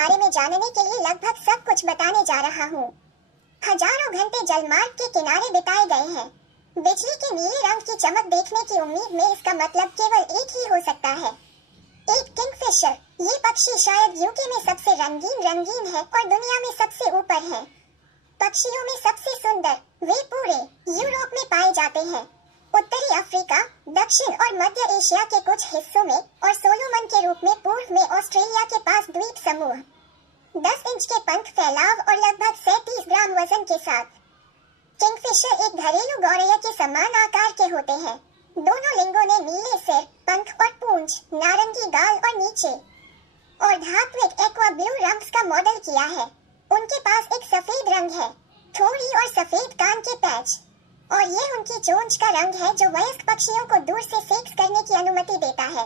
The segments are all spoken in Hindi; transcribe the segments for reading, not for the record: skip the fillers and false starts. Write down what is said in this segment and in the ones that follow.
बारे में जानने के लिए लगभग सब कुछ बताने जा रहा हूँ। हजारों घंटे जलमार्ग के किनारे बिताए गए हैं। बिजली के नीले रंग की चमक देखने की उम्मीद में इसका मतलब केवल एक ही हो सकता है, एक किंगफिशर। ये पक्षी शायद यूके में सबसे रंगीन है और दुनिया में सबसे ऊपर है। पक्षियों में सबसे सुंदर वे पूरे यूरोप में पाए जाते हैं, उत्तरी अफ्रीका, दक्षिण और मध्य एशिया के कुछ हिस्सों में, और सोलोमन के रूप में पूर्व में ऑस्ट्रेलिया के पास द्वीप समूह। 10 इंच के पंख फैलाव और लगभग 37 ग्राम वजन के साथ किंगफिशर एक घरेलू गौरैया के समान आकार के होते हैं। दोनों लिंगों ने नीले सिर, पंख और पूंछ, नारंगी गाल और नीचे और धात्विक एक्वा ब्लू रंग्स का मॉडल किया है। उनके पास एक सफेद रंग है, थोड़ी और सफेद कान के पैच, और ये उनकी चोंच का रंग है जो वयस्क पक्षियों को दूर से सेक्स करने की अनुमति देता है।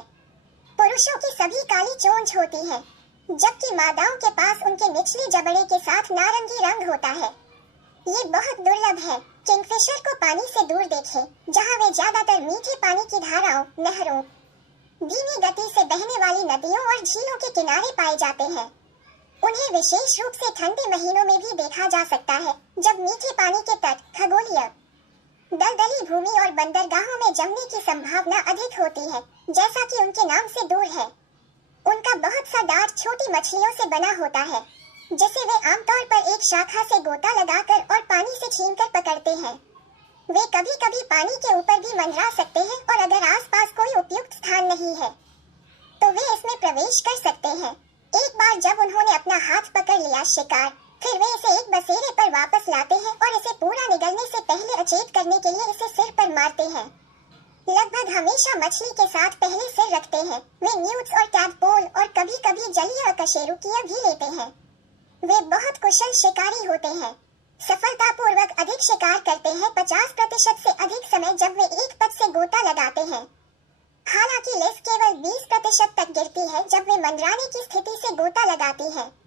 पुरुषों की सभी काली चोंच होती है, जबकि मादाओं के पास उनके निचले जबड़े के साथ नारंगी रंग होता है। ये बहुत दुर्लभ है। किंगफिशर को पानी से दूर देखें, जहाँ वे ज्यादातर मीठे पानी की धाराओं, नहरों, धीमी गति से बहने वाली नदियों और झीलों के किनारे पाए जाते हैं। उन्हें विशेष रूप से ठंडे महीनों में भी देखा जा सकता है, जब मीठे पानी के तट, खगोलीय दलदली भूमि और बंदरगाहों में जमने की संभावना अधिक होती है, जैसा कि उनके नाम से दूर है। उनका बहुत सा डाट छोटी मछलियों से बना होता है, जिसे वे आमतौर पर एक शाखा से गोता लगाकर और पानी से छीनकर पकड़ते हैं। वे कभी-कभी पानी के ऊपर भी मंडरा सकते हैं, और अगर आसपास कोई उपयुक्त स्थान नहीं है, तो वे इसमें प्रवेश कर सकते हैं। एक बार जब उन्होंने अपना हाथ पकड़ लिया शिकार, फिर वे इसे एक बसेरे पर वापस लाते हैं और इसे पूरा निगलने से पहले अचेत करने के लिए इसे सिर पर मारते हैं। लगभग हमेशा मछली के साथ पहले सिर रखते हैं। वे न्यूट्स और टैडपोल और कभी-कभी जलीय अकशेरुकियां भी लेते हैं। वे बहुत कुशल शिकारी होते हैं, सफलतापूर्वक अधिक शिकार करते हैं 50% से अधिक समय जब वे एक पद से गोता लगाते हैं। हालांकि लिस केवल 20% तक गिरती है जब वे मंडराने की स्थिति से गोता लगाती है।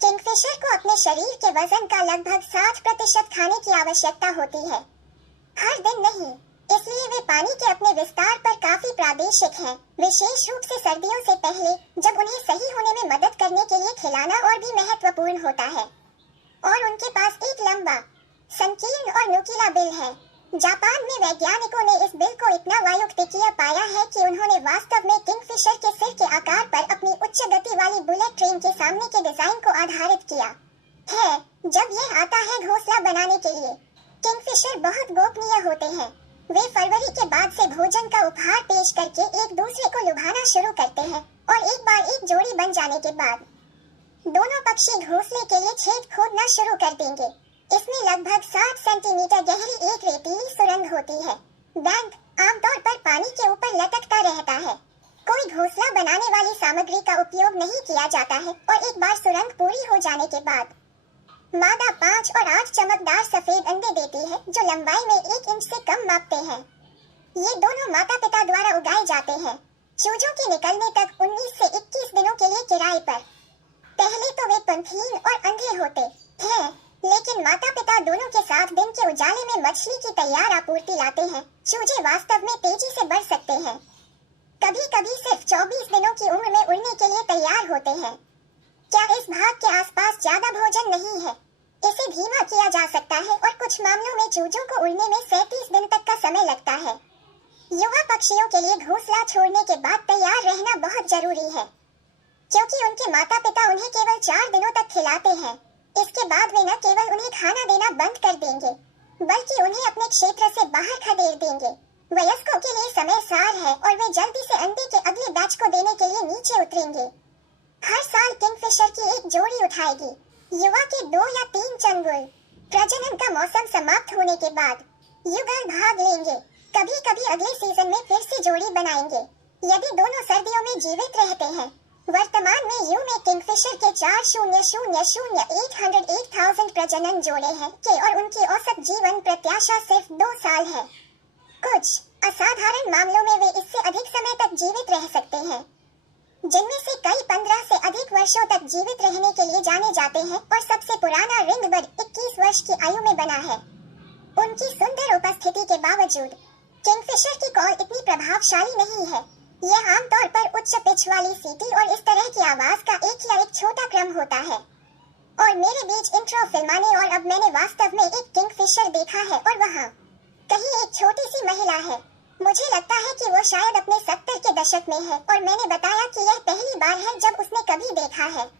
किंगफिशर को अपने शरीर के वजन का लगभग 60% खाने की आवश्यकता होती है, हर दिन नहीं, इसलिए वे पानी के अपने विस्तार पर काफी प्रादेशिक हैं, विशेष रूप से सर्दियों से पहले, जब उन्हें सही होने में मदद करने के लिए खिलाना और भी महत्वपूर्ण होता है। और उनके पास एक लंबा, संकीर्ण और नुकीला बिल है। जापान में वैज्ञानिकों ने इस बिल को इतना वायुक्तिकीय पाया है कि उन्होंने वास्तव में किंगफिशर के सिर के आकार पर अपनी उच्च गति वाली बुलेट ट्रेन के सामने के डिजाइन को आधारित किया है। जब यह आता है घोंसला बनाने के लिए, किंगफिशर बहुत गोपनीय होते हैं। वे फरवरी के बाद से भोजन का उपहार पेश करके एक दूसरे को लुभाना शुरू करते हैं, और एक बार एक जोड़ी बन जाने के बाद दोनों पक्षी घोंसले के लिए छेद खोदना शुरू कर देंगे। इसमें लगभग 60 सेंटीमीटर गहरी एक रेतीली सुरंग होती है। बैंक आमतौर पर पानी के ऊपर लटकता रहता है। कोई घोंसला बनाने वाली सामग्री का उपयोग नहीं किया जाता है, और एक बार सुरंग पूरी हो जाने के बाद मादा 5 और 8 चमकदार सफेद अंडे देती है, जो लंबाई में 1 इंच से कम मापते हैं। ये दोनों माता पिता द्वारा उगाए जाते हैं, चूजों के निकलने तक 19 से 21 दिनों के लिए किराए पर। पहले तो वे पंखीन और अंधे होते हैं, लेकिन माता पिता दोनों के साथ दिन के उजाले में मछली की तैयार आपूर्ति लाते हैं। चूजे वास्तव में तेजी से बढ़ सकते हैं, कभी-कभी सिर्फ 24 दिनों की उम्र में उड़ने के लिए तैयार होते हैं। क्या इस भाग के आसपास ज्यादा भोजन नहीं है? इसे धीमा किया जा सकता है, और कुछ मामलों में चूजों को उड़ने में 37 दिन तक का समय लगता है। युवा पक्षियों के लिए घोंसला छोड़ने के बाद तैयार रहना बहुत जरूरी है, क्योंकि उनके माता पिता उन्हें केवल 4 दिनों तक खिलाते हैं। इसके बाद वे न केवल उन्हें खाना देना बंद कर देंगे, बल्कि उन्हें अपने क्षेत्र से बाहर खदेड़ देंगे। वयस्कों के लिए समय सार है, और वे जल्दी से अंडे के अगले बैच को देने के लिए नीचे उतरेंगे। हर साल किंगफिशर की एक जोड़ी उठाएगी। युवा के 2 या 3 चंगुल प्रजनन का मौसम समाप्त होने के बाद युगल भाग लेंगे। कभी-कभी अगले सीजन में फिर से जोड़ी बनाएंगे, यदि दोनों सर्दियों में जीवित रहते हैं। वर्तमान में यू में किंगफिशर के 4,000,808,000 प्रजनन जोड़े हैं और उनकी औसत जीवन प्रत्याशा सिर्फ 2 साल है। कुछ असाधारण मामलों में वे इससे अधिक समय तक जीवित रह सकते हैं, जिनमें से कई 15 से अधिक वर्षों तक जीवित रहने के लिए जाने जाते हैं, और सबसे पुराना रिंगबर्ड 21 वर्ष की आयु में बना है। उनकी सुंदर उपस्थिति के बावजूद किंगफिशर की कॉल इतनी प्रभावशाली नहीं है। यह आमतौर पर उच्च पिच वाली सीटी और इस तरह की आवाज का एक या एक छोटा क्रम होता है। और मेरे बीच इंट्रो फिल्माने और अब मैंने वास्तव में एक किंगफिशर देखा है और वहाँ कहीं एक छोटी सी महिला है। मुझे लगता है कि वो शायद अपने 70 के दशक में है और मैंने बताया कि यह पहली बार है जब उसने कभी देखा है।